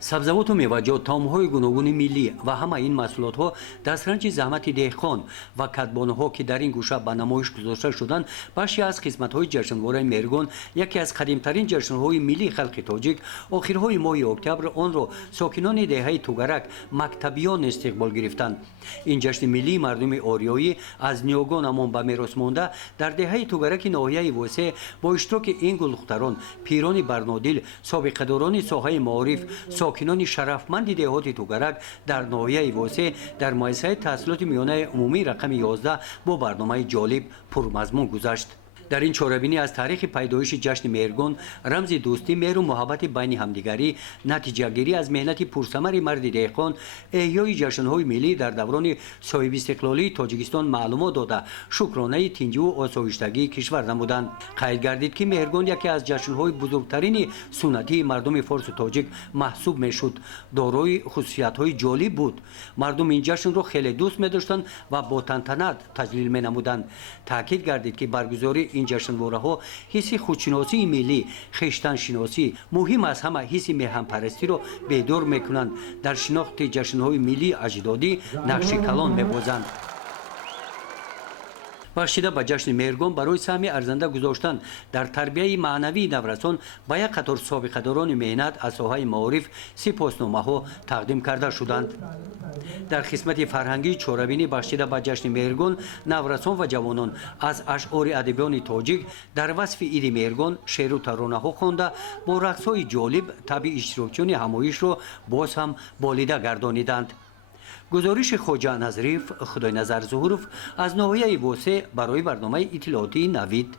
сабзавоту меваҷот таомҳои гуногуни миллӣ ва ҳама ин маҳсулотҳо дастранҷи заҳмати деҳқон ва кадбонҳо ки дар ин гӯша ба намоиш гузошта шуданд бахше аз қисматҳои ҷашнвораи меҳригон яке аз қадимтарин ҷашнҳои миллии халқи тоҷик охирҳои моҳи октябр онро сокинони деҳаи тугарак мактабиён истиқбол гирифтанд. ин ҷашни миллии мардуми ориёӣ аз ниёгон ҳамон ба мерос монда дар деҳаи тугараки ноҳияи восеъ бо иштироки ин гулдухтарон пирони барнодил собиқадорони соҳаи маориф сокинони шарафманди деҳоти тугарак дар ноҳияи восеъ дар муассисаи таҳсилоти миёнаи умумии рақами 11 бо барномаи ҷолиб пурмазмун гузашт. дар ин чорабинӣ аз таърихи пайдоиши ҷашни меҳригон рамзи дӯстӣ меҳру муҳаббати байни ҳамдигарӣ натиҷагирӣ аз меҳнати пурсамари марди деҳқон эҳёи ҷашнҳои миллӣ дар даврони соҳибистиқлолии тоҷикистон маълумот дода шукронаи тинҷиву осоиштагии кишвар намуданд. қайд гардид ки меҳригон яке аз ҷашнҳои бузургтарини суннатии мардуми форсу тоҷик маҳсуб мешуд, дорои хусусиятҳои ҷолиб буд. мардум ин ҷашнро хеле дӯст медоштанд ва бо тантанат таҷлил менамуданд. таъкид гардид ки баргузории ин ҷашнвораҳо ҳисси худшиносии миллӣ, хештаншиносӣ, муҳим аз ҳама ҳисси меҳанпарастиро бедор мекунанд, дар шинохти ҷашнҳои миллии аҷдодӣ нақши калон мебозанд. бахшида ба ҷашни меҳригон барои саҳми арзанда гузоштан дар тарбияи маънавии наврасон ба як қатор собиқадорони меҳнат аз соҳаи маориф сипосномаҳо тақдим карда шуданд. дар қисмати фарҳангии чорабинӣ бахшида ба ҷашни меҳригон наврасон ва ҷавонон аз ашъори адибёни тоҷик дар васфи иди меҳригон шеъру таронаҳо хонда бо рақсҳои ҷолиб таби иштирокчиёни ҳамоишро боз ҳам болида гардониданд. гузориши хоҷа назриев, худойназар зуҳуров аз ноҳияи восеъ барои барномаи иттилоотии Навид.